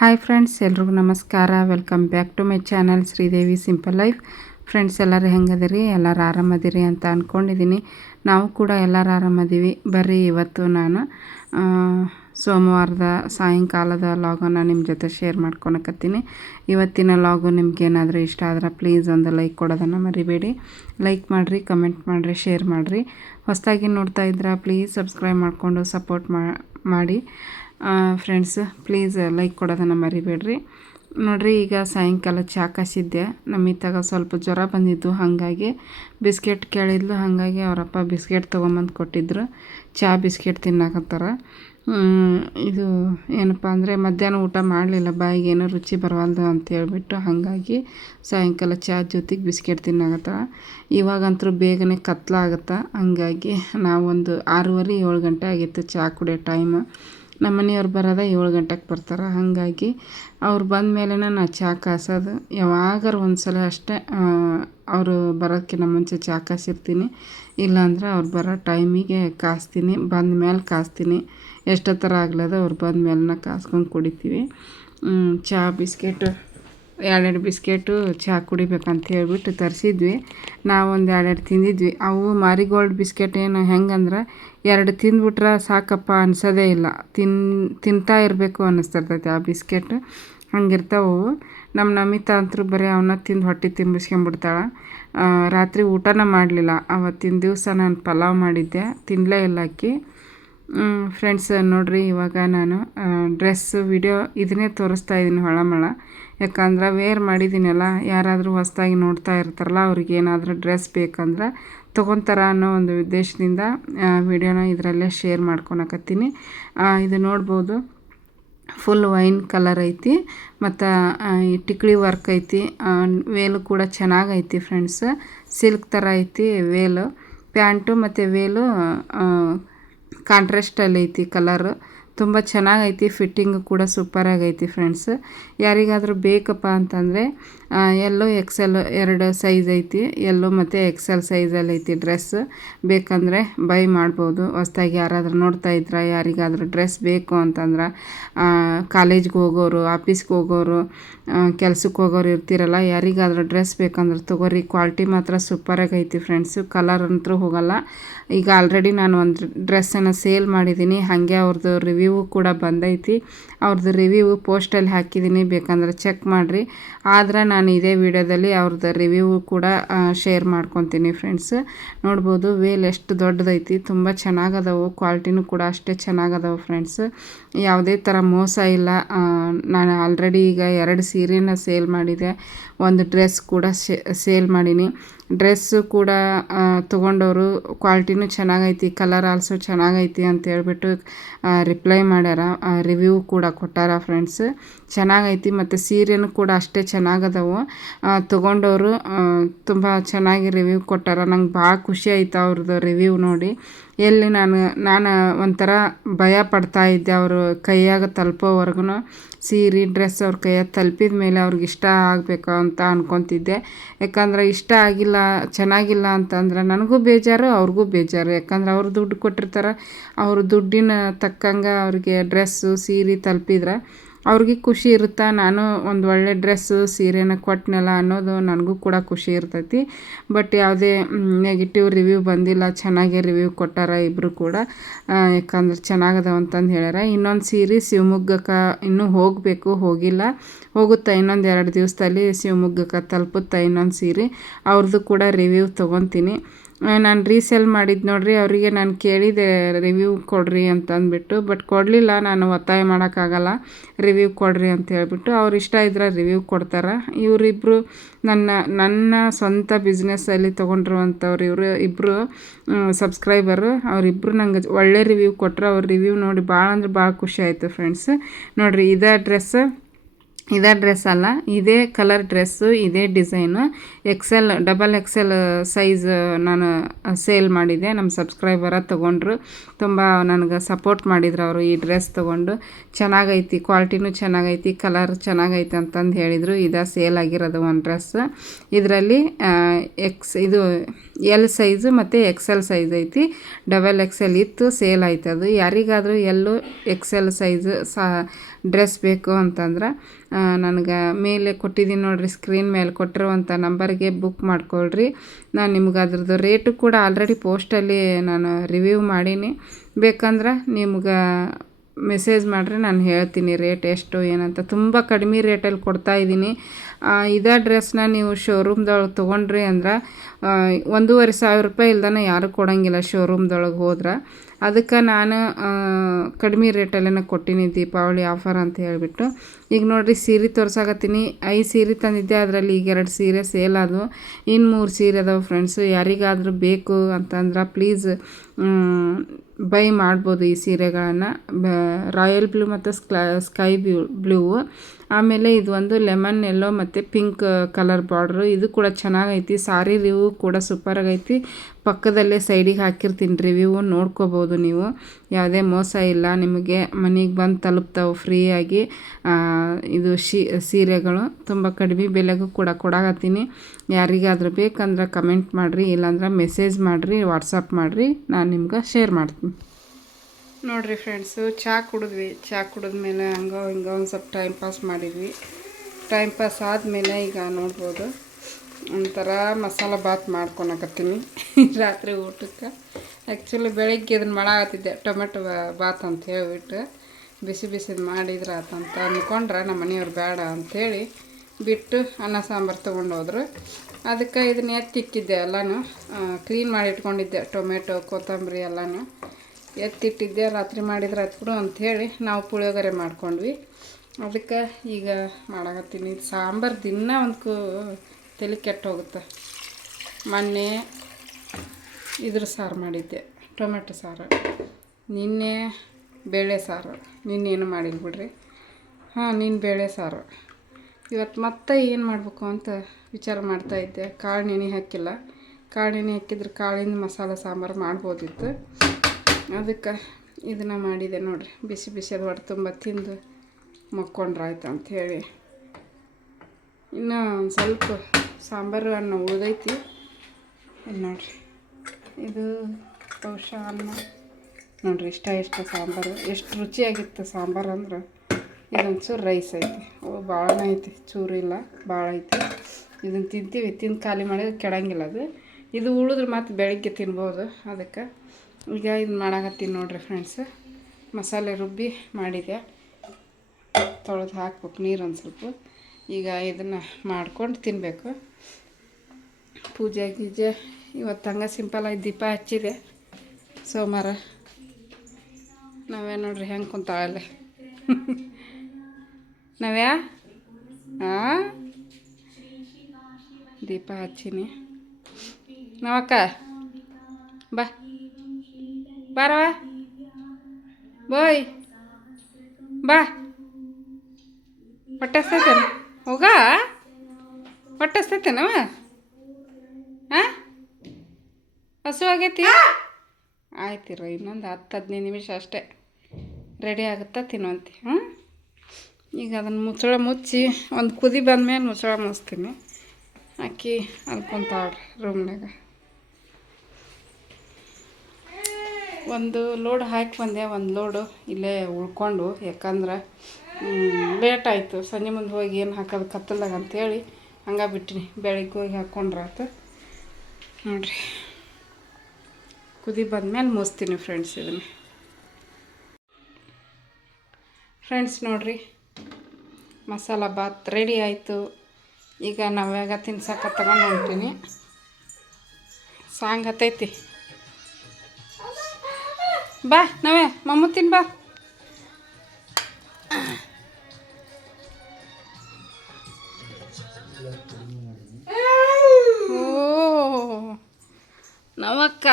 Hi friends, ಎಲ್ರಿಗೂ ನಮಸ್ಕಾರ. Welcome back to my channel Sridevi simple life. Friends, ಎಲ್ಲರೂ ಹೆಂಗದಿರಿ? ಎಲ್ಲರೂ ಆರಾಮದಿರಿ ಅಂತ ಅಂದ್ಕೊಂಡಿದ್ದೀನಿ ನಾವು ಕೂಡ ಎಲ್ಲರೂ ಆರಾಮದೀವಿ. ಬರ್ರಿ, ಇವತ್ತು ನಾನು ಸೋಮವಾರದ ಸಾಯಂಕಾಲದ ಲಾಗನ್ನು ನಿಮ್ಮ ಜೊತೆ ಶೇರ್ ಮಾಡ್ಕೊಳಕತ್ತೀನಿ. ಇವತ್ತಿನ ಲಾಗು ನಿಮ್ಗೇನಾದರೂ ಇಷ್ಟ ಆದ್ರೆ ಪ್ಲೀಸ್ ಒಂದು ಲೈಕ್ ಕೊಡೋದನ್ನು ಮರಿಬೇಡಿ. ಲೈಕ್ ಮಾಡಿರಿ, ಕಮೆಂಟ್ ಮಾಡಿರಿ, ಶೇರ್ ಮಾಡಿರಿ. ಹೊಸದಾಗಿ ನೋಡ್ತಾ ಇದ್ರೆ ಪ್ಲೀಸ್ ಸಬ್ಸ್ಕ್ರೈಬ್ ಮಾಡಿಕೊಂಡು ಸಪೋರ್ಟ್ ಮಾಡಿ. ಫ್ರೆಂಡ್ಸ್ ಪ್ಲೀಸ್ ಲೈಕ್ ಕೊಡೋದನ್ನು ಮರಿಬೇಡ್ರಿ. ನೋಡಿರಿ, ಈಗ ಸಾಯಂಕಾಲ ಚಹಾ ಕಾಸಿದ್ದೆ. ನಮ್ಮಿತ್ತಾಗ ಸ್ವಲ್ಪ ಜ್ವರ ಬಂದಿದ್ದು, ಹಾಗಾಗಿ ಬಿಸ್ಕೆಟ್ ಕೇಳಿದ್ಲು. ಹಾಗಾಗಿ ಅವರಪ್ಪ ಬಿಸ್ಕೆಟ್ ತೊಗೊಂಬಂದು ಕೊಟ್ಟಿದ್ರು. ಚಹಾ ಬಿಸ್ಕೆಟ್ ತಿನ್ನಾಕತ್ತಾರ. ಇದು ಏನಪ್ಪ ಅಂದರೆ, ಮಧ್ಯಾಹ್ನ ಊಟ ಮಾಡಲಿಲ್ಲ. ಬಾಯಿಗೆ ಏನೋ ರುಚಿ ಬರವಲ್ದು ಅಂತ ಹೇಳ್ಬಿಟ್ಟು ಹಾಗಾಗಿ ಸಾಯಂಕಾಲ ಚಹಾ ಜೊತೆಗೆ ಬಿಸ್ಕೆಟ್ ತಿನ್ನಾಗತ್ತ ಇವಾಗಂತೂ ಬೇಗನೆ ಕತ್ಲಾಗತ್ತೆ? ಹಾಗಾಗಿ ನಾವೊಂದು ಆರೂವರೆ ಏಳು ಗಂಟೆ ಆಗಿತ್ತು ಚಹಾ ಕುಡಿಯೋ ಟೈಮ್ ನಮ್ಮ ಮನೆಯವ್ರು ಬರೋದ ಏಳು ಗಂಟೆಗೆ ಬರ್ತಾರೆ. ಹಾಗಾಗಿ ಅವ್ರು ಬಂದ ಮೇಲೆ ನಾನು ಚಹಾ ಕಾಸೋದು. ಯಾವಾಗಾರ ಒಂದು ಸಲ ಅಷ್ಟೇ ಅವರು ಬರೋಕ್ಕಿಂತ ಮುಂಚೆ ಚಹಾ ಕಾಸಿರ್ತೀನಿ. ಇಲ್ಲಾಂದ್ರೆ ಅವ್ರು ಬರೋ ಟೈಮಿಗೆ ಕಾಸ್ತೀನಿ. ಬಂದ ಮೇಲೆ ಕಾಸ್ತೀನಿ. ಎಷ್ಟೊತ್ತರ ಆಗ್ಲದ ಅವ್ರು ಬಂದ ಮೇಲೆನ ಕಾಸ್ಕೊಂಡು ಕುಡಿತೀವಿ. ಚಹಾ ಬಿಸ್ಕೆಟು, ಎರಡೆರಡು ಬಿಸ್ಕೆಟು ಚಹಾ ಕುಡಿಬೇಕಂತ ಹೇಳಿಬಿಟ್ಟು ತರಿಸಿದ್ವಿ. ನಾವೊಂದು ಎರಡೆರಡು ತಿಂದಿದ್ವಿ. ಅವು ಮಾರಿಗೋಲ್ಡ್ ಬಿಸ್ಕೆಟ್ ಏನು ಹೆಂಗಂದ್ರೆ ಎರಡು ತಿಂದ್ಬಿಟ್ರೆ ಸಾಕಪ್ಪ ಅನ್ಸೋದೇ ಇಲ್ಲ. ತಿನ್, ತಿಂತಾ ಇರಬೇಕು ಅನ್ನಿಸ್ತಿರ್ತೈತೆ ಆ ಬಿಸ್ಕೆಟ್. ಹಂಗಿರ್ತಾವೆ ನಮ್ಮ ನಮಿತಾ ಅಂತೂ ಬರೀ ಅವನ್ನ ತಿಂದು ಹೊಟ್ಟೆ ತುಂಬಿಸ್ಕೊಂಬಿಡ್ತಾಳೆ. ರಾತ್ರಿ ಊಟನ ಮಾಡಲಿಲ್ಲ. ಅವತ್ತಿನ ದಿವಸ ನಾನು ಪಲಾವ್ ಮಾಡಿದ್ದೆ. ತಿನ್ನಲೇ ಇಲ್ಲ ಆಕಿ ಫ್ರೆಂಡ್ಸ್ ನೋಡಿರಿ, ಇವಾಗ ನಾನು ಡ್ರೆಸ್ಸು ವಿಡಿಯೋ ಇದನ್ನೇ ತೋರಿಸ್ತಾ ಇದ್ದೀನಿ ಹೊಳಮಳ. ಯಾಕಂದ್ರೆ ವೇರ್ ಮಾಡಿದ್ದೀನಲ್ಲ ಯಾರಾದರೂ ಹೊಸದಾಗಿ ನೋಡ್ತಾ ಇರ್ತಾರಲ್ಲ, ಅವ್ರಿಗೆ ಏನಾದರೂ ಡ್ರೆಸ್ ಬೇಕಂದ್ರೆ ತೊಗೊತಾರ ಅನ್ನೋ ಒಂದು ಉದ್ದೇಶದಿಂದ ವಿಡಿಯೋನ ಇದರಲ್ಲೇ ಶೇರ್ ಮಾಡ್ಕೊಳಕತ್ತೀನಿ ಇದು ನೋಡ್ಬೋದು ಫುಲ್ ವೈನ್ ಕಲರ್ ಐತಿ, ಮತ್ತು ಈ ಟಿಕ್ಳಿ ವರ್ಕ್ ಐತಿ ವೇಲು ಕೂಡ ಚೆನ್ನಾಗೈತಿ ಫ್ರೆಂಡ್ಸ್ ಸಿಲ್ಕ್ ಥರ ಐತಿ ವೇಲು ಪ್ಯಾಂಟು ಮತ್ತು ವೇಲು ಕಾಂಟ್ರಾಸ್ಟಲ್ಲಿ ಐತಿ ಕಲರು ತುಂಬ ಚೆನ್ನಾಗೈತಿ ಫಿಟ್ಟಿಂಗು ಕೂಡ ಸೂಪರಾಗೈತಿ ಫ್ರೆಂಡ್ಸ್ ಯಾರಿಗಾದರೂ ಬೇಕಪ್ಪ ಅಂತಂದರೆ ಎಲ್ಲೋ ಎಕ್ಸೆಲ್ ಎರಡು ಸೈಜ್ ಐತಿ, ಎಲ್ಲೋ ಮತ್ತು ಎಕ್ಸೆಲ್ ಸೈಜಲ್ಲಿ ಐತಿ ಡ್ರೆಸ್ ಬೇಕಂದರೆ ಬೈ ಮಾಡ್ಬೋದು. ಹೊಸ್ದಾಗಿ ಯಾರಾದರೂ ನೋಡ್ತಾ ಇದ್ರೆ, ಯಾರಿಗಾದರೂ ಡ್ರೆಸ್ ಬೇಕು ಅಂತಂದ್ರೆ ಕಾಲೇಜ್ಗೆ ಹೋಗೋರು ಆಫೀಸ್ಗೆ ಹೋಗೋರು ಕೆಲ್ಸಕ್ಕೆ ಹೋಗೋರು ಇರ್ತಿರಲ್ಲ, ಯಾರಿಗಾದರೂ ಡ್ರೆಸ್ ಬೇಕಂದ್ರೆ ತೊಗೋರಿ. ಕ್ವಾಲಿಟಿ ಮಾತ್ರ ಸೂಪರಾಗಿ ಐತಿ ಫ್ರೆಂಡ್ಸು ಕಲರ್ ಅಂತೂ ಹೋಗಲ್ಲ. ಈಗ ಆಲ್ರೆಡಿ ನಾನು ಒಂದು ಡ್ರೆಸ್ಸನ್ನು ಸೇಲ್ ಮಾಡಿದ್ದೀನಿ ಹಾಗೆ ಅವ್ರದ್ದು ರಿವ್ಯೂ ಕೂಡ ಬಂದೈತಿ. ಅವ್ರದ್ದು ರಿವ್ಯೂ ಪೋಸ್ಟಲ್ಲಿ ಹಾಕಿದ್ದೀನಿ ಬೇಕಂದ್ರೆ ಚೆಕ್ ಮಾಡಿರಿ. ಆದ್ರೆ ನಾನು ಇದೇ ವಿಡಿಯೋದಲ್ಲಿ ಅವ್ರದ್ದು ರಿವ್ಯೂ ಕೂಡ ಶೇರ್ ಮಾಡ್ಕೊತೀನಿ ಫ್ರೆಂಡ್ಸ್ ನೋಡ್ಬೋದು ವೇಲ್ ಎಷ್ಟು ದೊಡ್ಡದೈತಿ, ತುಂಬ ಚೆನ್ನಾಗದವು ಕ್ವಾಲಿಟಿನೂ ಕೂಡ ಅಷ್ಟೇ ಚೆನ್ನಾಗದವು ಫ್ರೆಂಡ್ಸ್ ಯಾವುದೇ ಥರ ಮೋಸ ಇಲ್ಲ ನಾನು ಆಲ್ರೆಡಿ ಈಗ ಎರಡು ಸೀರೆನ ಸೇಲ್ ಮಾಡಿದೆ, ಒಂದು ಡ್ರೆಸ್ ಕೂಡ ಸೇಲ್ ಮಾಡೀನಿ. ಡ್ರೆಸ್ಸು ಕೂಡ ತೊಗೊಂಡವರು ಕ್ವಾಲ್ಟಿನೂ ಚೆನ್ನಾಗೈತಿ, ಕಲರ್ ಆಲ್ಸೋ ಚೆನ್ನಾಗೈತಿ ಅಂತ ಹೇಳ್ಬಿಟ್ಟು ರಿಪ್ಲೈ ಮಾಡ್ಯಾರ. ರಿವ್ಯೂ ಕೂಡ ಕೊಟ್ಟಾರ ಫ್ರೆಂಡ್ಸ್ ಚೆನ್ನಾಗೈತಿ ಮತ್ತು ಸೀರೆನೂ ಕೂಡ ಅಷ್ಟೇ ಚೆನ್ನಾಗದವು. ತೊಗೊಂಡವರು ತುಂಬ ಚೆನ್ನಾಗಿ ರಿವ್ಯೂ ಕೊಟ್ಟಾರ. ನಂಗೆ ಭಾಳ ಖುಷಿ ಆಯ್ತು ಅವ್ರದ್ದು ರಿವ್ಯೂ ನೋಡಿ. ಎಲ್ಲಿ ನಾನು ನಾನು ಒಂಥರ ಭಯ ಪಡ್ತಾ ಇದ್ದೆ ಅವರು ಕೈಯಾಗ ತಲುಪೋವರೆಗೂ ಸೀರೆ ಡ್ರೆಸ್ ಅವ್ರ ಕೈಯಾಗ ತಲುಪಿದ ಮೇಲೆ ಅವ್ರಿಗೆ ಇಷ್ಟ ಆಗಬೇಕು ಅಂತ ಅನ್ಕೊತಿದ್ದೆ. ಯಾಕಂದ್ರೆ ಇಷ್ಟ ಆಗಿಲ್ಲ, ಚೆನ್ನಾಗಿಲ್ಲ ಅಂತಂದ್ರೆ ನನಗೂ ಬೇಜಾರು, ಅವ್ರಿಗೂ ಬೇಜಾರು. ಯಾಕಂದ್ರೆ ಅವ್ರು ದುಡ್ಡು ಕೊಟ್ಟಿರ್ತಾರೆ, ಅವ್ರ ದುಡ್ಡಿನ ತಕ್ಕಂಗೆ ಅವ್ರಿಗೆ ಡ್ರೆಸ್ಸು ಸೀರೆ ತಲುಪಿದ್ರೆ. ಅವ್ರಿಗೆ ಖುಷಿ ಇರುತ್ತೆ? ನಾನು ಒಂದು ಒಳ್ಳೆ ಡ್ರೆಸ್ಸು ಸೀರೆನ ಕೊಟ್ಟನಲ್ಲ ಅನ್ನೋದು ನನಗೂ ಕೂಡ ಖುಷಿ ಇರ್ತೈತಿ. ಬಟ್ ಯಾವುದೇ ನೆಗೆಟಿವ್ ರಿವ್ಯೂ ಬಂದಿಲ್ಲ, ಚೆನ್ನಾಗೆ ರಿವ್ಯೂ ಕೊಟ್ಟಾರ ಇಬ್ಬರು ಕೂಡ. ಯಾಕಂದ್ರೆ ಚೆನ್ನಾಗದವ ಅಂತಂದು ಹೇಳ್ಯಾರ. ಇನ್ನೊಂದು ಸೀರೆ ಶಿವಮೊಗ್ಗಕ್ಕೆ ಇನ್ನೂ ಹೋಗಬೇಕು, ಹೋಗಿಲ್ಲ. ಹೋಗುತ್ತೆ ಇನ್ನೊಂದು ಎರಡು ದಿವಸದಲ್ಲಿ ಶಿವಮೊಗ್ಗಕ್ಕೆ ತಲುಪುತ್ತಾ ಇನ್ನೊಂದು ಸೀರೆ. ಅವ್ರದ್ದು ಕೂಡ ರಿವ್ಯೂ ತೊಗೊತೀನಿ. ನಾನು ರೀಸೇಲ್ ಮಾಡಿದ್ದು ನೋಡಿರಿ, ಅವರಿಗೆ ನಾನು ಕೇಳಿದೆ ರಿವ್ಯೂ ಕೊಡ್ರಿ ಅಂತ ಅಂದ್ಬಿಟ್ಟು ಬಟ್ ಕೊಡಲಿಲ್ಲ, ನಾನು ಒತ್ತಾಯ ಮಾಡೋಕ್ಕಾಗಲ್ಲ ರಿವ್ಯೂ ಕೊಡ್ರಿ ಅಂತ ಹೇಳಿಬಿಟ್ಟು ಅವ್ರು ಇಷ್ಟ ಇದ್ರೆ ರಿವ್ಯೂ ಕೊಡ್ತಾರೆ. ಇವರಿಬ್ಬರು ನನ್ನ ನನ್ನ ಸ್ವಂತ ಬಿಸ್ನೆಸ್ಸಲ್ಲಿ ತೊಗೊಂಡಿರುವಂಥವ್ರು ಇವರು ಇಬ್ಬರು ಸಬ್ಸ್ಕ್ರೈಬರು ಅವರಿಬ್ಬರು ನಂಗೆ ಒಳ್ಳೆ ರಿವ್ಯೂ ಕೊಟ್ಟರು ಅವ್ರ ರಿವ್ಯೂ ನೋಡಿ ಭಾಳ ಅಂದ್ರೆ ಭಾಳ ಖುಷಿ ಆಯಿತು ಫ್ರೆಂಡ್ಸ್ ನೋಡಿರಿ, ಇದೇ ಡ್ರೆಸ್ ಇದೇ ಡ್ರೆಸ್ ಅಲ್ಲ, ಇದೇ ಕಲರ್ ಡ್ರೆಸ್ಸು ಇದೇ design XL double XL size ನಾನು ಸೇಲ್ ಮಾಡಿದೆ ನಮ್ಮ ಸಬ್ಸ್ಕ್ರೈಬರ ತೊಗೊಂಡ್ರು, ತುಂಬ ನನಗೆ ಸಪೋರ್ಟ್ ಮಾಡಿದ್ರು ಅವರು ಈ ಡ್ರೆಸ್ ತೊಗೊಂಡು. ಚೆನ್ನಾಗೈತಿ ಕ್ವಾಲಿಟಿನೂ ಚೆನ್ನಾಗೈತಿ ಕಲರ್ ಚೆನ್ನಾಗೈತೆ ಅಂತಂದು ಹೇಳಿದರು. ಇದು ಸೇಲ್ ಆಗಿರೋದು ಒಂದು ಡ್ರೆಸ್ ಇದರಲ್ಲಿ ಎಕ್ಸ್ ಇದು ಎಲ್ ಸೈಜು ಮತ್ತು ಎಕ್ಸೆಲ್ ಸೈಜ್ ಐತಿ. ಡಬಲ್ ಎಕ್ಸೆಲ್ ಇತ್ತು ಸೇಲ್ ಆಯ್ತು ಅದು ಯಾರಿಗಾದರೂ ಎಲ್ಲು ಎಕ್ಸೆಲ್ ಸೈಜ್ ಸಾ ಡ್ರೆಸ್ ಬೇಕು ಅಂತಂದ್ರೆ ನನಗೆ ಮೇಲೆ ಕೊಟ್ಟಿದ್ದೀನಿ ನೋಡಿರಿ ಸ್ಕ್ರೀನ್ ಮೇಲೆ ಕೊಟ್ಟಿರುವಂಥ ನಂಬರ್ಗೆ ಬುಕ್ ಮಾಡ್ಕೊಳ್ರಿ. ನಾನು ನಿಮ್ಗೆ ಅದ್ರದ್ದು ರೇಟು ಕೂಡ ಆಲ್ರೆಡಿ ಪೋಸ್ಟಲ್ಲಿ ನಾನು ರಿವ್ಯೂ ಮಾಡೀನಿ. ಬೇಕಂದ್ರೆ ನಿಮ್ಗೆ ಮೆಸೇಜ್ ಮಾಡಿರಿ, ನಾನು ಹೇಳ್ತೀನಿ ರೇಟ್ ಎಷ್ಟು, ಏನಂತ. ತುಂಬ ಕಡಿಮೆ ರೇಟಲ್ಲಿ ಕೊಡ್ತಾ ಇದ್ದೀನಿ ಇದೇ ಡ್ರೆಸ್ನ ನೀವು ಶೋರೂಮ್ದೊಳಗೆ ತೊಗೊಂಡ್ರಿ ಅಂದ್ರೆ ಒಂದೂವರೆ ಸಾವಿರ ರೂಪಾಯಿ ಇಲ್ದೇ ಯಾರೂ ಕೊಡೋಂಗಿಲ್ಲ ಶೋರೂಮ್ದೊಳಗೆ ಹೋದ್ರೆ. ಅದಕ್ಕೆ ನಾನು ಕಡಿಮೆ ರೇಟಲ್ಲೇ ಕೊಟ್ಟಿನಿ ದೀಪಾವಳಿ ಆಫರ್ ಅಂತ ಹೇಳಿಬಿಟ್ಟು. ಈಗ ನೋಡಿರಿ ಸೀರೆ ತೋರ್ಸಾಕತ್ತೀನಿ. ಐದು ಸೀರೆ ತಂದಿದ್ದೆ, ಅದರಲ್ಲಿ ಈಗ ಎರಡು ಸೀರೆ ಸೇಲ್ ಅದು ಇನ್ನು ಮೂರು ಸೀರೆ ಅದಾವೆ ಫ್ರೆಂಡ್ಸು ಯಾರಿಗಾದರೂ ಬೇಕು ಅಂತಂದ್ರೆ ಪ್ಲೀಸ್ ಬೈ ಮಾಡ್ಬೋದು ಈ ಸೀರೆಗಳನ್ನು. ರಾಯಲ್ ಬ್ಲೂ ಮತ್ತು ಸ್ಕೈ ಬ್ಲೂ ಬ್ಲೂ ಆಮೇಲೆ ಇದು ಒಂದು ಲೆಮನ್, ಎಲ್ಲೋ ಮತ್ತು ಪಿಂಕ್ ಕಲರ್ ಬಾರ್ಡ್ರು. ಇದು ಕೂಡ ಚೆನ್ನಾಗೈತಿ. ಸಾರಿ ರಿವ್ಯೂ ಕೂಡ ಸೂಪರಾಗೈತಿ. ಪಕ್ಕದಲ್ಲೇ ಸೈಡಿಗೆ ಹಾಕಿರ್ತೀನಿ ರಿವ್ಯೂ ನೋಡ್ಕೋಬೋದು ನೀವು. ಯಾವುದೇ ಮೋಸ ಇಲ್ಲ. ನಿಮಗೆ ಮನೆಗೆ ಬಂದು ತಲುಪ್ತಾವೆ ಫ್ರೀಯಾಗಿ. ಇದು ಸೀರೆಗಳು ತುಂಬ ಕಡಿಮೆ ಬೆಲೆಗೂ ಕೂಡ ಕೊಡಾಕತ್ತೀನಿ. ಯಾರಿಗಾದ್ರೂ ಬೇಕಂದ್ರೆ ಕಮೆಂಟ್ ಮಾಡಿರಿ. ಇಲ್ಲಾಂದ್ರೆ ಮೆಸೇಜ್ ಮಾಡಿರಿ ವಾಟ್ಸಪ್ ಮಾಡಿರಿ. ನಾನು ನಿಮ್ಗೆ ಶೇರ್ ಮಾಡ್ತೀನಿ. ನೋಡಿರಿ ಫ್ರೆಂಡ್ಸು ಚಹಾ ಕುಡಿದ್ವಿ. ಚಹಾ ಕುಡಿದ್ಮೇಲೆ ಹಂಗೋ ಹಿಂಗೋ ಒಂದು ಸ್ವಲ್ಪ ಟೈಮ್ ಪಾಸ್ ಮಾಡಿದ್ವಿ. ಟೈಮ್ ಪಾಸ್ ಆದಮೇಲೆ ಈಗ ನೋಡ್ಬೋದು. ಒಂಥರ ಮಸಾಲ ಬಾತ್ ಮಾಡ್ಕೊಳಕತ್ತೀನಿ. ರಾತ್ರಿ ಊಟಕ್ಕೆ. ಆ್ಯಕ್ಚುಲಿ ಬೆಳಗ್ಗೆ ಇದನ್ನು ಮಾಡಾಕತ್ತಿದ್ದೆ. ಟೊಮೆಟೊ ಬಾತ್ ಅಂತ ಹೇಳಿಬಿಟ್ಟು ಬಿಸಿ ಬಿಸಿದು ಮಾಡಿದ್ರೆ ಆತಂತ. ಅಂದ್ಕೊಂಡ್ರೆ ನಮ್ಮ ಮನೆಯವ್ರು ಬೇಡ ಅಂಥೇಳಿ ಬಿಟ್ಟು ಅನ್ನ ಸಾಂಬಾರು ತೊಗೊಂಡು ಹೋದ್ರು ಅದಕ್ಕೆ ಇದನ್ನ ಎತ್ತಿಕ್ಕಿದ್ದೆ ಎಲ್ಲನೂ. ಕ್ಲೀನ್ ಮಾಡಿ ಇಟ್ಕೊಂಡಿದ್ದೆ. ಟೊಮೆಟೊ, ಕೊತ್ತಂಬರಿ ಎಲ್ಲನೂ. ಎತ್ತಿಟ್ಟಿದ್ದೆ, ರಾತ್ರಿ ಮಾಡಿದ್ರೆ ಹತ್ಬಿಡು ಅಂಥೇಳಿ ನಾವು ಪುಳಿಯೋಗರೆ ಮಾಡ್ಕೊಂಡ್ವಿ. ಅದಕ್ಕೆ ಈಗ ಮಾಡಾಕತ್ತೀನಿ. ಸಾಂಬಾರು ದಿನ ಒಂದು ತಲೆ ಕೆಟ್ಟು ಹೋಗುತ್ತೆ. ಮೊನ್ನೆ ಇದ್ರ ಸಾರು ಮಾಡಿದ್ದೆ, ಟೊಮೆಟೊ ಸಾರು. ನಿನ್ನೆ ಬೇಳೆ ಸಾರು. ನಿನ್ನೇನು ಮಾಡಿಲ್ಲ ಬಿಡ್ರಿ. ಹಾಂ ನಿನ್ನ ಬೇಳೆ ಸಾರು. ಇವತ್ತು ಮತ್ತೆ ಏನು ಮಾಡಬೇಕು ಅಂತ ವಿಚಾರ ಮಾಡ್ತಾಯಿದ್ದೆ ಕಾಳು ನೆನೆ ಹಾಕಿಲ್ಲ. ಕಾಳು ನೆನೆ ಹಾಕಿದ್ರೆ ಕಾಳಿನ ಮಸಾಲೆ ಸಾಂಬಾರು ಮಾಡ್ಬೋದಿತ್ತು. ಅದಕ್ಕೆ ಇದನ್ನು ಮಾಡಿದೆ ನೋಡಿರಿ. ಬಿಸಿ ಬಿಸಿ ಅದು ಹೊಟ್ಟೆ ತುಂಬ ತಿಂದು ಮಕ್ಕೊಂಡ್ರಾಯ್ತು ಅಂಥೇಳಿ. ಇನ್ನೂ ಒಂದು ಸ್ವಲ್ಪ ಸಾಂಬಾರು ಅನ್ನ ಉಳ್ದೈತಿ. ಇಲ್ಲಿ ನೋಡಿರಿ. ಇದು ಬಹುಶಃ ಅನ್ನ. ನೋಡಿರಿ ಇಷ್ಟ ಇಷ್ಟ ಸಾಂಬಾರು. ಎಷ್ಟು ರುಚಿಯಾಗಿತ್ತು ಸಾಂಬಾರು ಅಂದ್ರೆ ಇದೊಂದು ಚೂರು ರೈಸ್ ಐತಿ. ಓ ಭಾಳನೇ ಐತಿ. ಚೂರು ಇಲ್ಲ ಭಾಳ ಐತಿ. ಇದನ್ನು ತಿಂತೀವಿ. ತಿಂದು ಖಾಲಿ ಮಾಡಿದ್ರೆ ಕೆಡಂಗಿಲ್ಲ ಅದು. ಇದು ಉಳಿದ್ರೆ ಮತ್ತೆ ಬೆಳಗ್ಗೆ ತಿನ್ಬೋದು. ಅದಕ್ಕೆ ಈಗ ಇದು ಮಾಡಾಕತ್ತೀನಿ ನೋಡಿರಿ ಫ್ರೆಂಡ್ಸ್ ಮಸಾಲೆ ರುಬ್ಬಿ ಮಾಡಿದೆ. ತೊಳೆದು ಹಾಕ್ಬೇಕು ನೀರು ಒಂದು ಸ್ವಲ್ಪ. ಈಗ ಇದನ್ನು ಮಾಡ್ಕೊಂಡು ತಿನ್ನಬೇಕು ಪೂಜೆ ಗೀಜೆ ಇವತ್ತು ಹಂಗೆ ಸಿಂಪಲಾಗಿ ದೀಪ ಹಚ್ಚಿದೆ. ಸೋಮವಾರ. ನಾವೇ ನೋಡ್ರಿ ಹೆಂಗೆ ಕುಂತಾಳಲ್ಲೇ. ನಾವ್ಯಾ? ಹಾಂ ದೀಪ ಹಚ್ಚೀನಿ. ನಾವಕ್ಕ, ಬಾ. ಬಾರವ ಬೋಯ್ ಬಾ ಹೊಟ್ಟೆ ಹಸ್ತೈತೇನ ಹೋಗ ಹೊಟ್ಟೆ ಹಸ್ತೈತೇನವ ಹಾಂ ಹಸು ಆಗೈತಿ? ಆಯ್ತಿರೋ ಇನ್ನೊಂದು ಹತ್ತು ಹದಿನೈದು ನಿಮಿಷ ಅಷ್ಟೇ. ರೆಡಿ ಆಗುತ್ತಾ ತಿನ್ನುವಂತಿ. ಹ್ಞೂ ಈಗ ಅದನ್ನು ಮುಚ್ಚಳ ಮುಚ್ಚಿ ಒಂದು ಕುದಿ ಬಂದ್ಮೇಲೆ ಮುಚ್ಚಳ ಮುಚ್ತೀನಿ. ಅಕ್ಕಿ ಅನ್ಕೊಂತಾಳ್ರಿ ರೂಮ್ನಾಗ ಒಂದು ಲೋಡ್ ಹಾಕಿ ಬಂದೆ, ಒಂದು ಲೋಡು ಇಲ್ಲೇ ಉಳ್ಕೊಂಡು. ಯಾಕಂದ್ರೆ ಲೇಟ್ ಆಯಿತು. ಸಂಜೆ ಮುಂದೆ ಹೋಗಿ ಏನು ಹಾಕೋದು ಕತ್ತಲ್ದಾಗ ಅಂತೇಳಿ ಹಂಗೆ ಬಿಟ್ಟಿನಿ. ಬೆಳಗ್ಗೆ ಹೋಗಿ ಹಾಕ್ಕೊಂಡ್ರಾತು ನೋಡಿರಿ. ಕುದಿ ಬಂದ್ಮೇಲೆ ಮುಸ್ತೀನಿ ಫ್ರೆಂಡ್ಸ್ ಇದನ್ನು. ಫ್ರೆಂಡ್ಸ್ ನೋಡಿರಿ, ಮಸಾಲ ಬಾತ್ ರೆಡಿ ಆಯಿತು. ಈಗ ನಾವ್ಯಾಗ ತಿನ್ಸಕ್ಕೆ ತಗೊಂಡು ಹೊಂಟೀನಿ. ಸಾಂಗ್ ಹತ್ತೈತಿ. ಬಾ ನಾವೇ ತಿನ್ ಬಾ. ನವಕ್ಕ.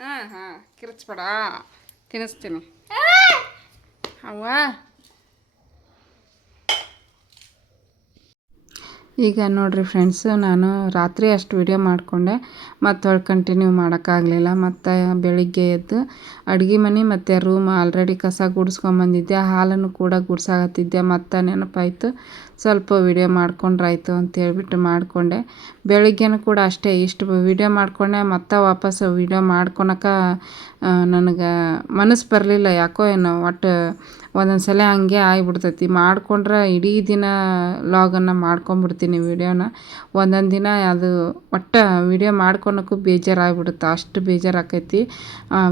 ಹಾಂ ಹಾಂ ಕಿರ್ಚ್ಬೇಡ. ತಿನ್ನಿಸ್ತೀನಿ. ಅವ್ವ ಈಗ ನೋಡಿರಿ ಫ್ರೆಂಡ್ಸ್ ನಾನು ರಾತ್ರಿ ಅಷ್ಟು ವಿಡಿಯೋ ಮಾಡಿಕೊಂಡೆ. ಮತ್ತು ಹೊಳ್ಳಿ ಕಂಟಿನ್ಯೂ ಮಾಡೋಕ್ಕಾಗಲಿಲ್ಲ. ಮತ್ತು ಬೆಳಿಗ್ಗೆ ಎದ್ದು ಅಡುಗೆ ಮನೆ ಮತ್ತು ರೂಮ್ ಆಲ್ರೆಡಿ ಕಸ ಗುಡಿಸ್ಕೊಂಬಂದಿದ್ದೆ ಹಾಲನ್ನು ಕೂಡ ಗುಡ್ಸಾಕತ್ತಿದ್ದೆ. ಮತ್ತು ನೆನಪಾಯಿತು. ಸ್ವಲ್ಪ ವಿಡಿಯೋ ಮಾಡ್ಕೊಂಡ್ರಾಯ್ತು ಅಂತ ಹೇಳ್ಬಿಟ್ಟು ಮಾಡಿಕೊಂಡೆ. ಬೆಳಗ್ಗೆನೂ ಕೂಡ ಅಷ್ಟೇ, ಇಷ್ಟು ವಿಡಿಯೋ ಮಾಡಿಕೊಂಡೆ, ಮತ್ತೆ ವಾಪಸ್ಸು ವಿಡಿಯೋ ಮಾಡ್ಕೊಳಕ್ಕೆ ನನಗೆ ಮನಸ್ಸು ಬರಲಿಲ್ಲ. ಯಾಕೋ ಏನೋ, ಒಟ್ಟು ಒಂದೊಂದು ಸಲ ಹಂಗೆ ಆಗಿಬಿಡ್ತೈತಿ. ಮಾಡ್ಕೊಂಡ್ರೆ ಇಡೀ ದಿನ ಲಾಗನ್ನು ಮಾಡ್ಕೊಂಬಿಡ್ತೀನಿ ವಿಡಿಯೋನ ಒಂದೊಂದು ದಿನ ಅದು ಒಟ್ಟು ವಿಡಿಯೋ ಮಾಡ್ಕೊಳಕ್ಕೂ ಬೇಜಾರಾಗ್ಬಿಡುತ್ತೆ. ಅಷ್ಟು ಬೇಜಾರಾಕೈತಿ.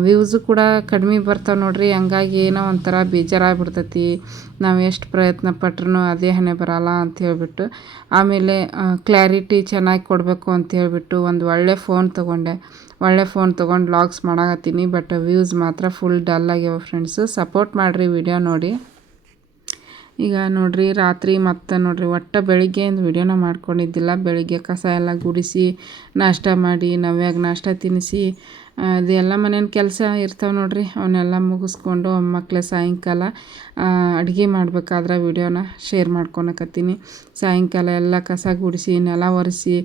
ವ್ಯೂಸು ಕೂಡ ಕಡಿಮೆ ಬರ್ತಾವೆ ನೋಡಿರಿ. ಹಂಗಾಗಿ ಏನೋ ಒಂಥರ ಬೇಜಾರಾಗ್ಬಿಡ್ತೈತಿ. ನಾವು ಎಷ್ಟು ಪ್ರಯತ್ನ ಪಟ್ರೂ ಅದೇ ಹಣೆ ಬರಲ್ಲ ಅಂತ ಹೇಳ್ಬಿಟ್ಟು, ಆಮೇಲೆ ಕ್ಲ್ಯಾರಿಟಿ ಚೆನ್ನಾಗಿ ಕೊಡಬೇಕು ಅಂತ ಹೇಳ್ಬಿಟ್ಟು ಒಂದು ಒಳ್ಳೆ ಫೋನ್ ತೊಗೊಂಡೆ. ಒಳ್ಳೆ ಫೋನ್ ತೊಗೊಂಡು ಲಾಗ್ಸ್ ಮಾಡಾಕತ್ತೀನಿ ಬಟ್ ವ್ಯೂಸ್ ಮಾತ್ರ ಫುಲ್ ಡಲ್ ಆಗ್ಯಾವ ಫ್ರೆಂಡ್ಸು ಸಪೋರ್ಟ್ ಮಾಡಿರಿ ವಿಡಿಯೋ ನೋಡಿ. ಈಗ ನೋಡಿರಿ, ರಾತ್ರಿ ಮತ್ತು ನೋಡಿರಿ, ಒಟ್ಟು ಬೆಳಿಗ್ಗೆಯಿಂದ ವಿಡಿಯೋನ ಮಾಡ್ಕೊಂಡಿದ್ದಿಲ್ಲ. ಬೆಳಿಗ್ಗೆ ಕಸ ಎಲ್ಲ ಗುಡಿಸಿ, ನಾಷ್ಟ ಮಾಡಿ, ನವ್ಯಾಗ ನಾಷ್ಟ ತಿನ್ನಿಸಿ ಅದೆಲ್ಲ ಮನೇನ ಕೆಲಸ ಇರ್ತಾವೆ ನೋಡಿರಿ. ಅವನ್ನೆಲ್ಲ ಮುಗಿಸ್ಕೊಂಡು ಮಕ್ಕಳ ಸಾಯಂಕಾಲ ಅಡುಗೆ ಮಾಡ್ಬೇಕಾದ್ರೆ ವಿಡಿಯೋನ ಶೇರ್ ಮಾಡ್ಕೊಳಕತ್ತೀನಿ ಸಾಯಂಕಾಲ ಎಲ್ಲ ಕಸ ಗುಡಿಸಿ, ನೆಲ ಒರೆಸಿ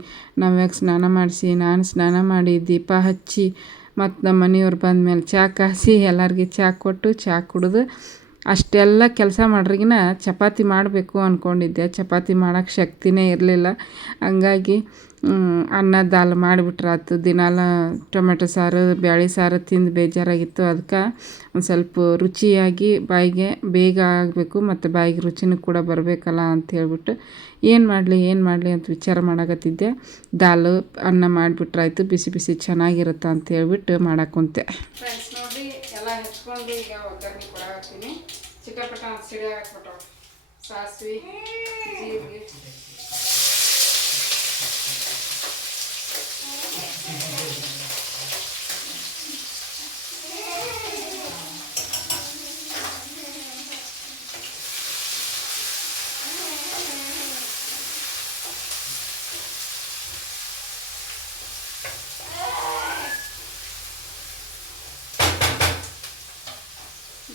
ನವ್ಯಾಗ ಸ್ನಾನ ಮಾಡಿಸಿ, ನಾನು ಸ್ನಾನ ಮಾಡಿ, ದೀಪ ಹಚ್ಚಿ, ಮತ್ತು ನಮ್ಮ ಮನೆಯವ್ರು ಬಂದಮೇಲೆ ಚಹಾ ಕಾಯಿಸಿ ಎಲ್ಲರಿಗೆ ಚಾ ಕೊಟ್ಟು ಚಾ ಕುಡಿದು ಅಷ್ಟೆಲ್ಲ ಕೆಲಸ ಮಾಡ್ರಿಗಿನ ಚಪಾತಿ ಮಾಡಬೇಕು ಅಂದ್ಕೊಂಡಿದ್ದೆ ಚಪಾತಿ ಮಾಡೋಕ್ಕೆ ಶಕ್ತಿನೇ ಇರಲಿಲ್ಲ. ಹಂಗಾಗಿ ಅನ್ನ, ದಾಲ್ ಮಾಡಿಬಿಟ್ರಾತು ದಿನಾಲ ಟೊಮೆಟೊ ಸಾರು, ಬ್ಯಾಳಿ ಸಾರು ತಿಂದು ಬೇಜಾರಾಗಿತ್ತು. ಅದಕ್ಕೆ ಒಂದು ಸ್ವಲ್ಪ ರುಚಿಯಾಗಿ ಬಾಯಿಗೆ ಬೇಗ ಆಗಬೇಕು, ಮತ್ತು ಬಾಯಿಗೆ ರುಚಿನೂ ಕೂಡ ಬರಬೇಕಲ್ಲ ಅಂತ ಹೇಳ್ಬಿಟ್ಟು ಏನು ಮಾಡಲಿ ಏನು ಮಾಡಲಿ ಅಂತ ವಿಚಾರ ಮಾಡಕತ್ತಿದ್ದೆ. ದಾಲು, ಅನ್ನ ಮಾಡಿಬಿಟ್ರಾಯ್ತು ಬಿಸಿ ಬಿಸಿ ಚೆನ್ನಾಗಿರುತ್ತೆ ಅಂತ ಹೇಳ್ಬಿಟ್ಟು ಹಾಕ್ಬಿಟ್ಟು. ಸಾಸಿವೆ, ಜೀರಿಗೆ.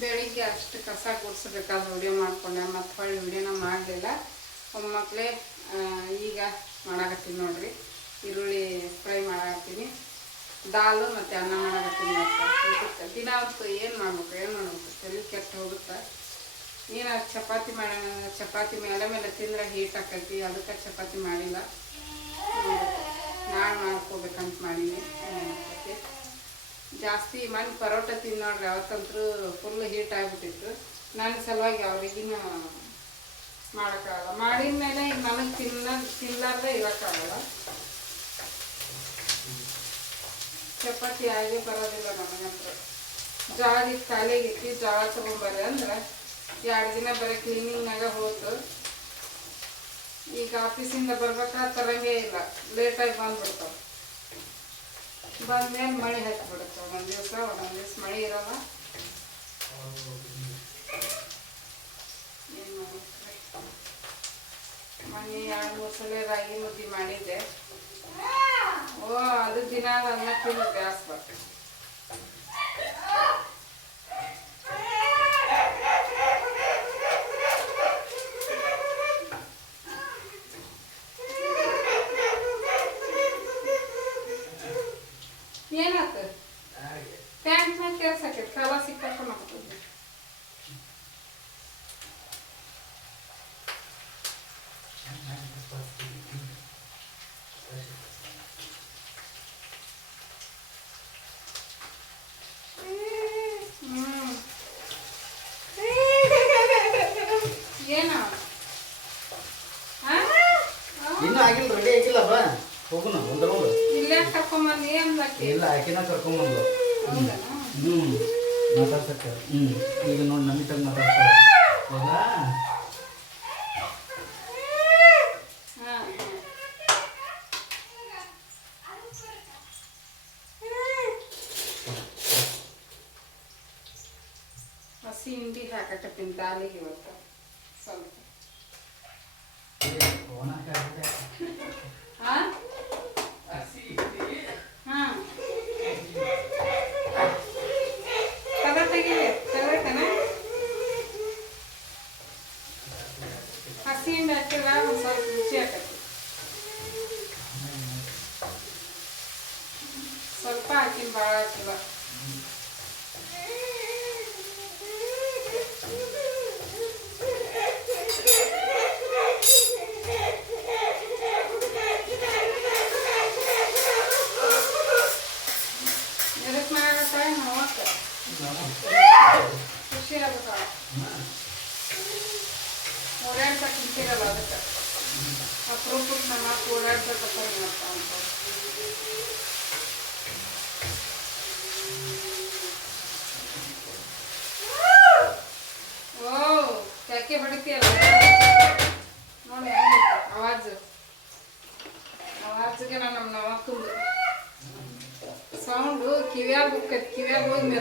ಬೆಳಿಗ್ಗೆ ಅಷ್ಟು ಕಸ ಗುಡಿಸ್ಬೇಕಾದ್ರೆ ವಿಡಿಯೋ ಮಾಡ್ಕೊಂಡೆ ಮತ್ತು ಹೊಳ್ಳಿ ವಿಡಿಯೋನ ಮಾಡಲಿಲ್ಲ ಒಮ್ಮಕ್ಕಳೇ ಈಗ ಮಾಡಾಕತ್ತೀನಿ ನೋಡ್ರಿ. ಈರುಳ್ಳಿ ಫ್ರೈ ಮಾಡಾಕತ್ತೀನಿ. ದಾಲು ಮತ್ತು ಅನ್ನ ಮಾಡಾಕತ್ತೀನಿ ಮತ್ತು ದಿನ ಹೊತ್ತು ಏನು ಮಾಡ್ಬೇಕು ಏನು ಮಾಡ್ಬೇಕು? ತಲೆ ಕೆಟ್ಟ ಹೋಗುತ್ತೆ? ಏನು ಚಪಾತಿ ಮಾಡ, ಚಪಾತಿ ಮೇಲೆ ಮೇಲೆ ತಿಂದ್ರೆ ಹೀಟ್ ಆಕೈತಿ. ಅದಕ್ಕೆ ಚಪಾತಿ ಮಾಡಿಲ್ಲ. ನಾಳೆ ಮಾಡ್ಕೋಬೇಕಂತ ಮಾಡೀನಿ. ಜಾಸ್ತಿ ಮನೆ ಪರೋಟ ತಿನ್ನೋಡ್ರಿ ಅವತ್ತಂತರೂ ಅವತ್ತಂತೂ ಫುಲ್ ಹೀಟ್ ಆಗಿಬಿಟ್ಟಿತ್ತು. ನನ್ನ ಸಲುವಾಗಿ ಅವ್ರಿಗಿನ ಮಾಡೋಕ್ಕಾಗಲ್ಲ. ಮಾಡಿದ ಮೇಲೆ ಈಗ ತಿನ್ನ ತಿನ್ನಲಾರ್ದೆ ಇರೋಕ್ಕಾಗಲ್ಲ. ಚಪಾತಿ ಆಗಿ ಬರೋದಿಲ್ಲ ನನಗಂತ್ರ ತಲೆಗೆ ಇಟ್ಟು ಜಾಗ ತೊಗೊಂಬರ್ರಿ ಅಂದ್ರೆ ಎರಡು ದಿನ ಬರೀ ಕ್ಲೀನಿಂಗ್ನಾಗ ಹೋತು ಈಗ ಆಫೀಸಿಂದ ಬರ್ಬೇಕಾದ್ರೆ ತರಂಗೇ ಇಲ್ಲ. ಲೇಟಾಗಿ ಬಂದ್ಬಿಡ್ತಾವೆ ಬಂದ್ಮೇಲೆ ಮಳೆ ಹಚ್ಬಿಡುತ್ತೆ ಒಂದೊಂದು ದಿವಸ ಒಂದೊಂದು ದಿವಸ ಮಳೆ ಇರಲ್ಲ ಏನು ಮನೆ ಎರಡು ಮೂರು ಸಲ ರಾಗಿ ಮುದ್ದೆ ಮಾಡಿದ್ದೆ. ಓ ಅದು ದಿನ ಅನ್ನ ತಿನ್ನೋ ಗ್ಯಾಸ್ ಬರ್ತದೆ ಏನಾಯ್ತು ಪ್ಯಾಂಟ್ ಮೇಲೆ ಕೆಲಸ ಆಕೈತೆ ಕಲ ಸಿಕ್ಕಾಕೊಂಡು ಹಾಕ್ತದೆ ಏನೋ ಇನ್ನೂ ಆಗಿಲ್ಲ ರೆಡಿ ಆಗಿಲ್ಲ ಬಾ ಹೋಗುಣ ಒಂದು ರೌಂಡ್ ಇಲ್ಲೇ ಕರ್ಕೊಂಬಂದು ಏನು ಬಾಕಿ ಇಲ್ಲ ಆಕಿನ ಕರ್ಕೊಂಬಂದು ಹೌದಾ ಹ್ಞೂ ಮಾತಾಡ್ಸಕ್ಕೆ. ಹ್ಞೂ ಈಗ ನೋಡಿ ನಮ್ಮ ತಗ ಮಾತಾಡ್ತಾರೆ ಹೌದಾ ಹಾಂ ಹಸಿ ಹಿಂಡಿ ಹಾಕಕತ್ತೀನಿ ದಾಲಿಗೆ perspectiva muy me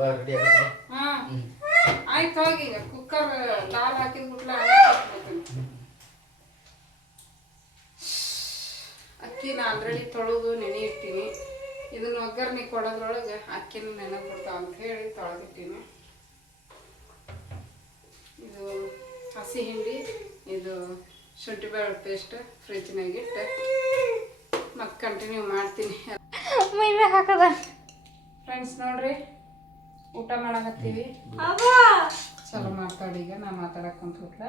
ಬಾ ರೆಡಿ ಆಗುತ್ತೆ ಆಯ್ತು ಹೋಗಿ ಕುಕ್ಕರ್ ದಾಲ್ ಹಾಕಿದ ಬಿಟ್ಲೆ ಅಕ್ಕಿನ ಆಲ್ರೆಡಿ ತೊಳೆದು ನೆನೆ ಇಟ್ಟಿನಿ ಇದನ್ನ ಒಗ್ಗರಣೆ ಕೊಡೋದ್ರೊಳಗೆ ಅಕ್ಕಿನ ನೆನೆ ಕೊಡ್ತಾವ ಅಂತ ಹೇಳಿ ತೊಳೆದಿಟ್ಟಿನಿ. ಇದು ಹಸಿ ಹಿಂಡಿ ಇದು ಶುಂಠಿ ಬೆಳ್ಳುಳ್ಳಿ ಪೇಸ್ಟ್ ಫ್ರಿಜ್ನಾಗ ಇಟ್ಟು ಮತ್ತೆ ಕಂಟಿನ್ಯೂ ಮಾಡ್ತೀನಿ. ಹಾಕದ? ಫ್ರೆಂಡ್ಸ್ ನೋಡ್ರಿ ಊಟ ಮಾಡಕತ್ತೀವಿ. ಚಲೋ ಮಾತಾಡಿ ಈಗ ನಾ ಮಾತಾಡಕ್ ಕುಂತ್ಬಿಟ್ರೆ.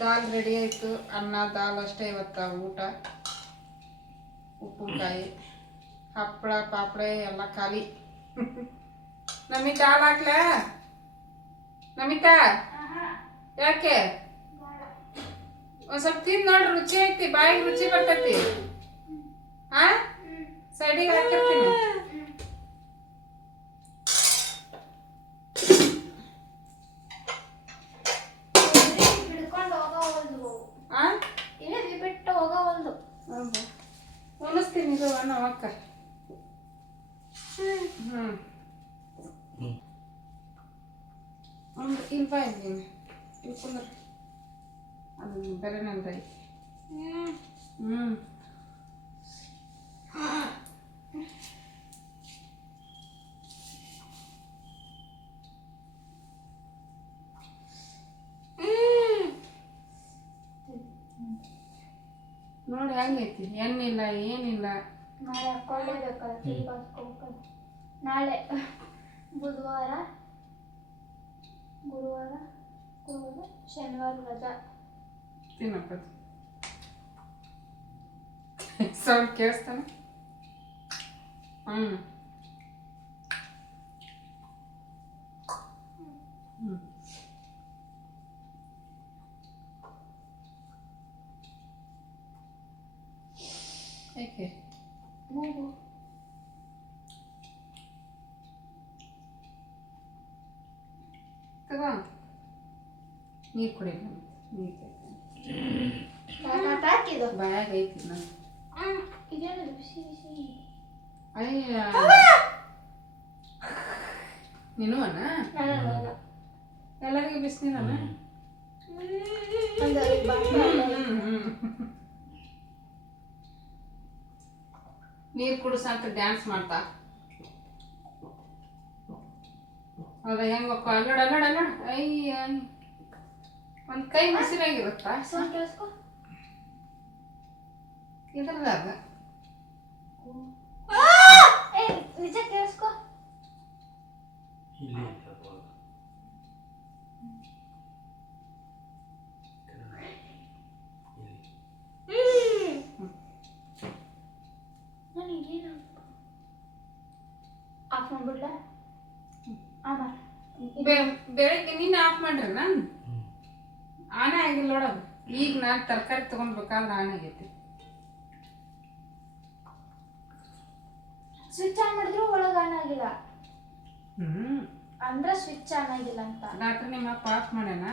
ದಾಲ್ ರೆಡಿ ಆಯ್ತು. ಅನ್ನ ದಾಲ್ ಅಷ್ಟೇ ಇವತ್ತ ಊಟ. ಉಪ್ಪುಕಾಯಿ ಹಪ್ಪಳ ಪಾಪಡೆ ಎಲ್ಲ ಖಾಲಿ. ನಮಿ ದಾಲ್ ಹಾಕ್ಲ? ನಮಿತಾ? ಯಾಕೆ? ಒಂದ್ ಸ್ವಲ್ಪ ತಿಂದ್ ನೋಡ್ರಿ ರುಚಿ ಐತಿ ಬಾಯಿಗೆ ರುಚಿ ಬರ್ತೈತಿ. ಹಾ ಸೈಡಿಗೆ ಹಾಕಿರ್ತೀನಿ ಹಿಡ್ಕೊಂಡು ಹೋಗವಲ್ದು ಆ ಇಲ್ಲೇ ಬಿಟ್ಟು ಹೋಗವಲ್ದು ಹೌದಾ ಉಣಿಸ್ತೀನಿ ಇದು ನಮ್ಮ ಅಕ್ಕ ಹ್ಞೂ ಹ್ಞೂ ಒಂದು ಇಲ್ಲಿ ಬಾ ಇಲ್ಲಿ ನೀನು ಇಲ್ಲಿ ಕುಂದ್ರ ಅದು ಬೇರೆ ನಂದು ಹ್ಞೂ ನೋಡಿ ಹೆಂಗೈತಿ ಎಣ್ಣಿಲ್ಲ ಏನಿಲ್ಲ. ನಾಳೆ ತಿರ್ಗಾಸ್ಕೋಬೇಕಲ್ಲ ನಾಳೆ ಬುಧವಾರ ಗುರುವಾರ ಗುರುವಾರ ಶನಿವಾರ ರಜಾ. ತಿನ್ನಪ್ಪ ಸೌಂಡ್ ಕೇಳಿಸ್ತಾನೆ ಹ್ಞೂ ಹ್ಞೂ ಏಕೆ ಮೂಗು ತಗೋ ನೀರು ಕುಡಿಲ್ಲ ನೀರು ಯಾಕೆ ಹಾಕಿದು ಬಾಯಾಗ ಐತಿ ಅಯ್ಯ ನೀನು ಅಣ್ಣ. ಎಲ್ಲರಿಗೂ ಬಿಸಿನೀರಣ್ಣ ನೀರು ಕುಡಿಸ ಅಂತ ಡ್ಯಾನ್ಸ್ ಮಾಡ್ತಾ. ಹೌದಾ ಹೆಂಗಪ್ಪ ಅಲ್ಲೋಡ ಅಲ್ಲೋಡ ಅಲ್ಲೋಡ. ಅಯ್ಯ. ಒಂದು ಕೈ ಹಸಿರಾಗಿರುತ್ತಾ ಸೌಂಡ್ ಕೇಳಿಸ್ಕೊ ಇದ್ರದಾಗ ಏ ನಿಜ ಕೇಳಿಸ್ಕೊ ಇಲ್ಲಿ ಅಂತ ಅವಾಗ. ಇಲ್ಲಿ. ನನಗೇನು ಆಫ್ ಮಾಡ್ಬಿಡ್ಲ ಆಮ ಬೆಳಗ್ಗೆ ನಿನ್ನೆ ಆಫ್ ಮಾಡ್ರಿ ನಾನು ಹ್ಮ್. ಆನೆ ಆಗಿಲ್ಲ ನೋಡೋದು ಈಗ ನಾನು ತರಕಾರಿ ತಗೊಂಡ್ಬೇಕಾದ್ರೆ ಆನೆ ಆಗೈತಿ. ಸ್ವಿಚ್ ಆನ್ ಮಾಡಿದ್ರು ಒಳಗೆ ಆನ್ ಆಗಿಲ್ಲ. ಹ್ಞೂ ಅಂದ್ರೆ ಸ್ವಿಚ್ ಆನ್ ಆಗಿಲ್ಲ ಅಂತ. ರಾತ್ರಿ ನಿಮ್ಮ ಅಪ್ಪ ಆಫ್ ಮಾಡ್ಯಾನ?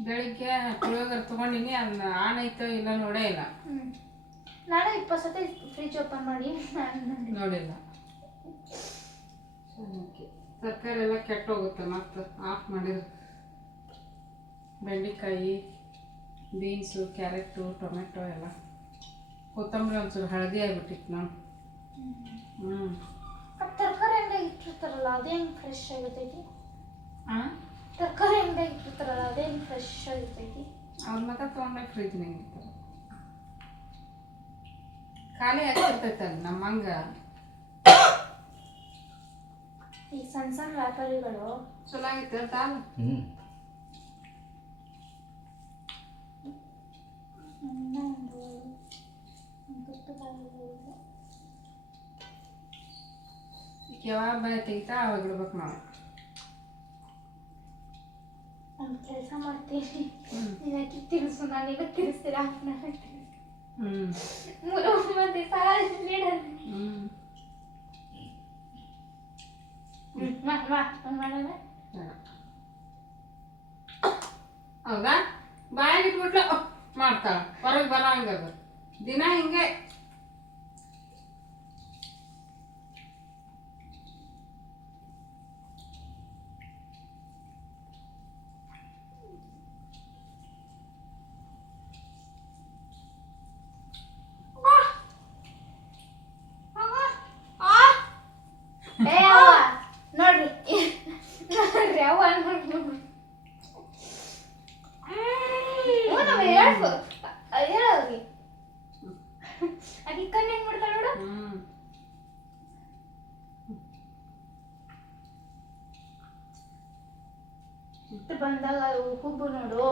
ಬೆಳಿಗ್ಗೆ ಪುಳಿಯೋಗರೆ ತೊಗೊಂಡಿನಿ ಅದನ್ನ ಆನ್ ಐತೋ ಇಲ್ಲ ನೋಡೇ ಇಲ್ಲ. ಹ್ಮ್. ನಾಳೆ ಇಪ್ಪತ್ತು ಸತಿ ಫ್ರಿಜ್ ಓಪನ್ ಮಾಡಿ ನೋಡಿ ನೋಡಿಲ್ಲ. ತರಕಾರಿ ಎಲ್ಲ ಕೆಟ್ಟೋಗುತ್ತೆ ಮತ್ತೆ ಆಫ್ ಮಾಡಿದ್ರೆ. ಬೆಂಡೆಕಾಯಿ ಬೀನ್ಸು ಕ್ಯಾರೆಟು ಟೊಮೆಟೊ ಎಲ್ಲ. ಕೊತ್ತಂಬರಿ ಒಂಚೂರು ಹಳದಿ ಆಗಿಬಿಟ್ಟಿತ್ತು ನಾವು ಹ್ಞೂ ತರಕಾರಿ ಅಂಗಡಿಯಾಗ ಇಟ್ಟಿರ್ತಾರಲ್ಲ ಅದೇನು ಫ್ರೆಶ್ ಆಗಿರ್ತೈತಿ ಹಾಂ ತರಕಾರಿ ಅಂಗಡಿ ಇಟ್ಟಿರ್ತಾರಲ್ಲ ಅದೇನು ಫ್ರೆಶ್ ಆಗಿರ್ತೈತಿ ಅವ್ರ ಮಗ ತೊಗೊಂಡೆ ಫ್ರಿಜ್ನಾಗ ಇರ್ತಾರೆ. ಖಾಲಿ ಆಗಿರ್ತೈತಲ್ಲ ನಮ್ಮಂಗ ಈಗ ಸಣ್ಣ ಸಣ್ಣ ವ್ಯಾಪಾರಿಗಳು. ಚಲೋ ಆಗಿತ್ತು ದಾಲ್ ಹ್ಮ್. ಇನ್ನೂ ಒಂದು ಒಂದು ತುತ್ತು ಕಾಲಿದೆ. ಈಗ ಯಾವಾಗ ಬಾಯ್ ತೆಗಿತಾ ಅವಾಗ ಇಡ್ಬೇಕು ನಾವು. ಒಂದು ಕೆಲಸ ಮಾಡ್ತೀನಿ. ನಿನಗೆ ತಿರ್ಸು ನಾನೀಗ ತಿರ್ಸ್ತೀರಾ ನನಗೆ ತಿರ್ಸು. ಹ್ಞೂ ಮೂರು ಮತ್ತೆ ಸಾಲ ಹೌದಾ? ಬಾಯಾಗಿ ಇಟ್ಬಿಟ್ಲು. ಮಾಡ್ತಾಳ. ಹೊರಗೆ ಬರೋ ಹಂಗದ. ದಿನ ಹಿಂಗೆ ಏ ಅವ್ವ ನೋಡ್ರಿ ನೋಡ್ರಿ ಅವ್ವ ನೋಡ್ರಿ ಹ್ಞೂ ನಾವು ಹೇಳ್ಬೋ ಹೇಳವ್ರಿ ಅಕ್ಕಿ ಕಣ್ಣು ಹೆಂಗ್ ಮಾಡ್ತಾಳ ನೋಡು ಹ್ಞೂ ಇಟ್ಟು ಬಂದಾಗ ಹುಬ್ಬು ನೋಡು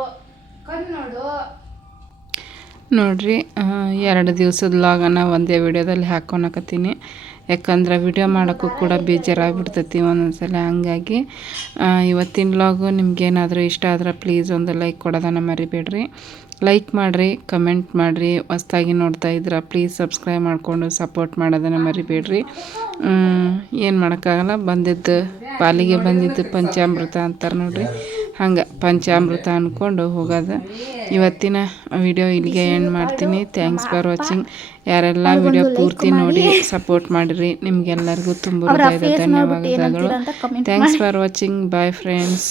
ಕಣ್ಣು ನೋಡು ನೋಡ್ರಿ ಎರಡು ದಿವಸದ ಲಾಗನ ಒಂದೇ ವಿಡಿಯೋದಲ್ಲಿ ಹಾಕ್ಕೊಳಕತ್ತೀನಿ ಯಾಕಂದ್ರೆ ವಿಡಿಯೋ ಮಾಡೋಕ್ಕೂ ಕೂಡ ಬೇಜಾರಾಗ್ಬಿಡ್ತೈತಿ ಒಂದೊಂದ್ಸಲ. ಹಂಗಾಗಿ ಇವತ್ತಿನ ಲಾಗು ನಿಮ್ಗೇನಾದರೂ ಇಷ್ಟ ಆದ್ರೆ ಪ್ಲೀಸ್ ಒಂದು ಲೈಕ್ ಕೊಡೋದನ್ನು ಮರಿಬೇಡ್ರಿ. ಲೈಕ್ ಮಾಡಿರಿ ಕಮೆಂಟ್ ಮಾಡಿರಿ ಹೊಸ್ದಾಗಿ ನೋಡ್ತಾ ಇದ್ರೆ ಪ್ಲೀಸ್ ಸಬ್ಸ್ಕ್ರೈಬ್ ಮಾಡಿಕೊಂಡು ಸಪೋರ್ಟ್ ಮಾಡೋದನ್ನು ಮರಿಬೇಡ್ರಿ. ಏನು ಮಾಡೋಕ್ಕಾಗಲ್ಲ ಬಂದಿದ್ದು ಪಾಲಿಗೆ ಬಂದಿದ್ದು ಪಂಚಾಮೃತ ಅಂತಾರೆ ನೋಡ್ರಿ. ಹಂಗೆ ಪಂಚಾಮೃತ ಅಂದ್ಕೊಂಡು ಹೋಗೋದು. ಇವತ್ತಿನ ವಿಡಿಯೋ ಇಲ್ಲಿಗೆ ಎಂಡ್ ಮಾಡ್ತೀನಿ. ಥ್ಯಾಂಕ್ಸ್ ಫಾರ್ ವಾಚಿಂಗ್ ಯಾರೆಲ್ಲ ವಿಡಿಯೋ ಪೂರ್ತಿ ನೋಡಿ ಸಪೋರ್ಟ್ ಮಾಡಿರಿ ನಿಮಗೆಲ್ಲರಿಗೂ ತುಂಬ ಹೃದಯದ ಧನ್ಯವಾದಗಳು. Thanks for watching bye friends